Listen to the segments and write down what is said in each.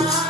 Karina,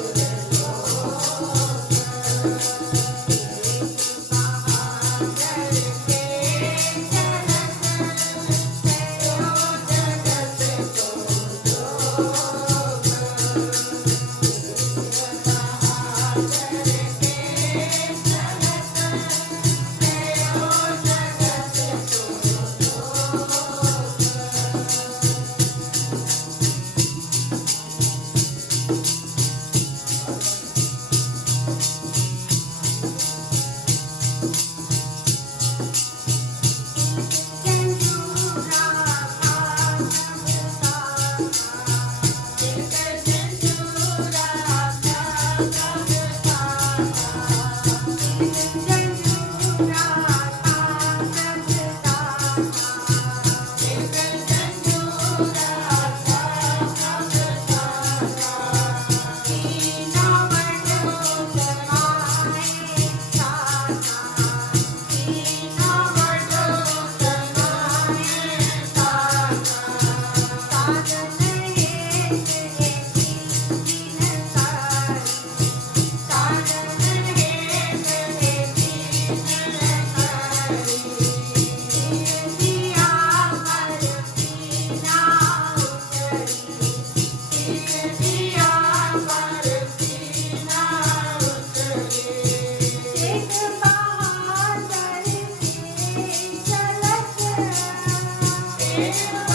Yeah.